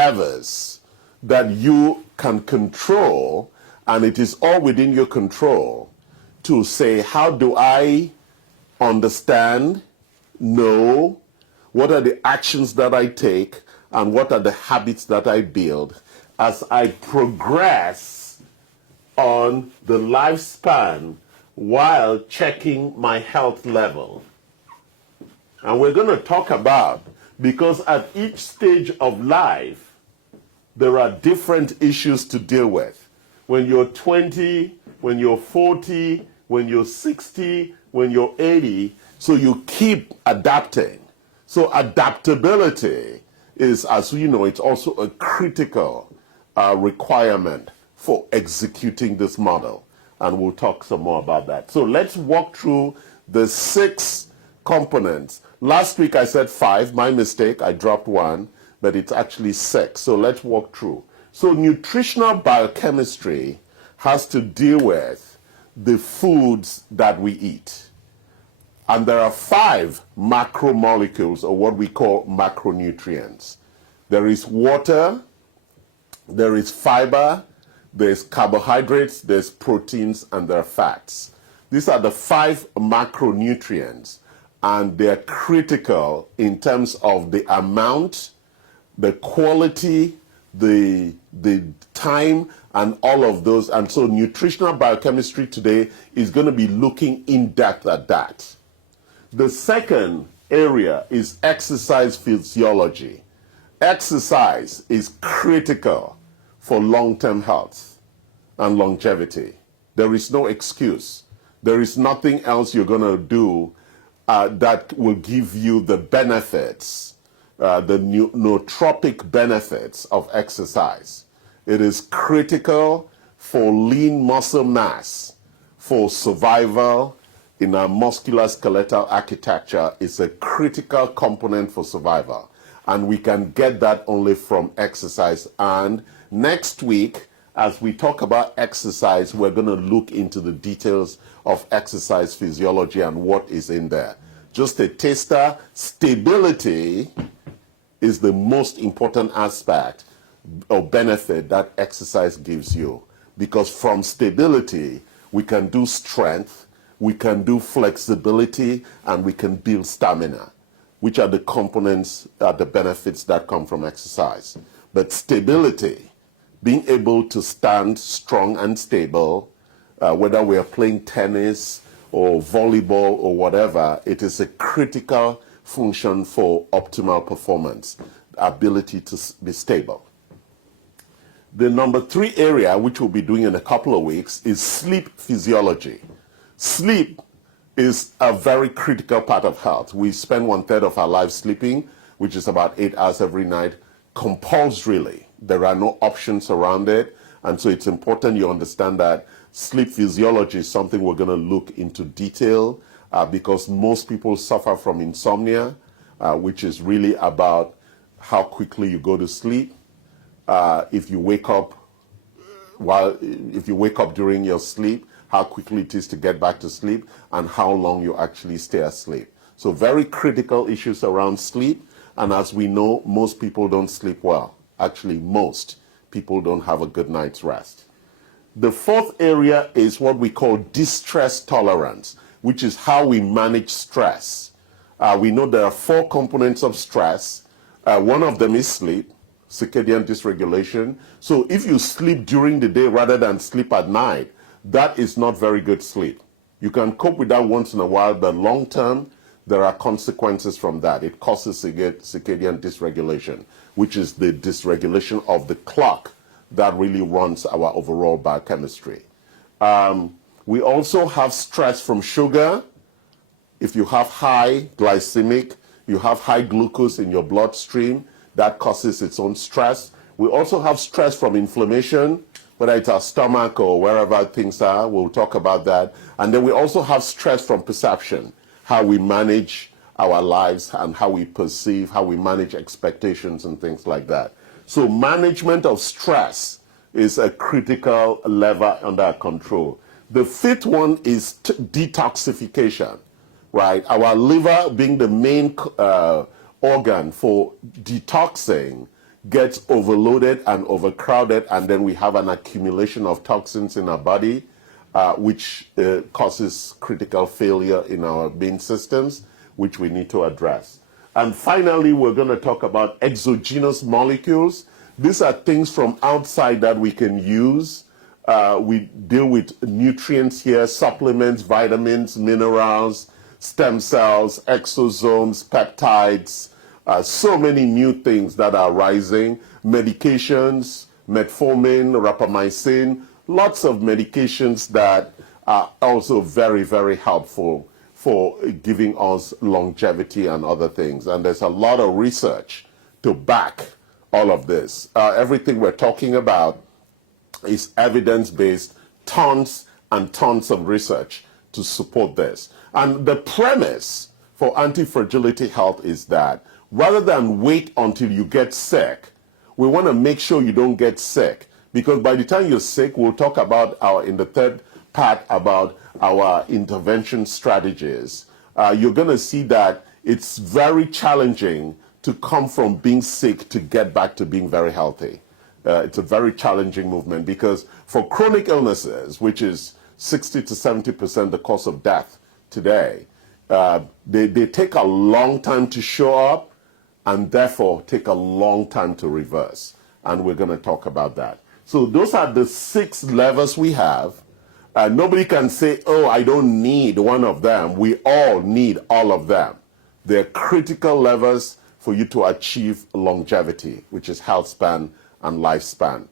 levers that you can control, and it is all within your control to say, how do I understand, know, what are the actions that I take, and what are the habits that I build as I progress on the lifespan while checking my health level. And we're going to talk about, because at each stage of life, there are different issues to deal with. When you're 20, when you're 40, when you're 60, when you're 80, so you keep adapting. So adaptability is, as we know, it's also a critical requirement for executing this model. And we'll talk some more about that. So let's walk through the 6 components. Last week I said 5, my mistake, I dropped 1, but it's actually 6. So let's walk through. So nutritional biochemistry has to deal with the foods that we eat. And there are 5 macromolecules, or what we call macronutrients. There is water, there is fiber, there's carbohydrates, there's proteins, and there are fats. These are the 5 macronutrients, and they're critical in terms of the amount, the quality, the time, and all of those. And so nutritional biochemistry today is going to be looking in depth at that. The second area is exercise physiology. Exercise is critical for long-term health and longevity. There is no excuse. There is nothing else you're going to do that will give you the benefits, the nootropic benefits of exercise. It is critical for lean muscle mass, for survival in our musculoskeletal architecture. It's a critical component for survival. And we can get that only from exercise. And next week, as we talk about exercise, we're going to look into the details of exercise physiology and what is in there. Just a taster, stability is the most important aspect or benefit that exercise gives you. Because from stability, we can do strength, we can do flexibility, and we can build stamina, which are the components, the benefits that come from exercise. But stability, being able to stand strong and stable, whether we are playing tennis or volleyball or whatever, it is a critical function for optimal performance, ability to be stable. The number 3 area, which we'll be doing in a couple of weeks, is sleep physiology. Sleep is a very critical part of health. We spend 1/3 of our life sleeping, which is about 8 hours every night, compulsorily. There are no options around it. And so it's important you understand that sleep physiology is something we're going to look into detail because most people suffer from insomnia, which is really about how quickly you go to sleep. If you wake up during your sleep, how quickly it is to get back to sleep, and how long you actually stay asleep. So very critical issues around sleep. And as we know, most people don't sleep well. Actually, most people don't have a good night's rest. The 4th area is what we call distress tolerance, which is how we manage stress. We know there are 4 components of stress. One of them is sleep, circadian dysregulation. So if you sleep during the day rather than sleep at night, that is not very good sleep. You can cope with that once in a while, but long term, there are consequences from that. It causes circadian dysregulation, which is the dysregulation of the clock that really runs our overall biochemistry. We also have stress from sugar. If you have high glycemic, you have high glucose in your bloodstream, that causes its own stress. We also have stress from inflammation, whether it's our stomach or wherever things are. We'll talk about that. And then we also have stress from perception, how we manage our lives and how we perceive, how we manage expectations and things like that. So management of stress is a critical lever under our control. The 5th one is detoxification, right? Our liver being the main organ for detoxing gets overloaded and overcrowded, and then we have an accumulation of toxins in our body, which causes critical failure in our main systems, which we need to address. And finally, we're going to talk about exogenous molecules. These are things from outside that we can use. We deal with nutrients here, supplements, vitamins, minerals, stem cells, exosomes, peptides, so many new things that are rising. Medications, metformin, rapamycin, lots of medications that are also very, very helpful for giving us longevity and other things. And there's a lot of research to back all of this. Everything we're talking about is evidence-based, tons and tons of research to support this. And the premise for anti-fragility health is that rather than wait until you get sick, we want to make sure you don't get sick. Because by the time you're sick, we'll talk about in the third part about our intervention strategies. You're going to see that it's very challenging to come from being sick to get back to being very healthy. It's a very challenging movement because for chronic illnesses, which is 60 to 70% the cause of death today, they take a long time to show up and therefore take a long time to reverse. And we're going to talk about that. So those are the 6 levers we have. Nobody can say, oh, I don't need one of them. We all need all of them. They're critical levers for you to achieve longevity, which is health span and lifespan.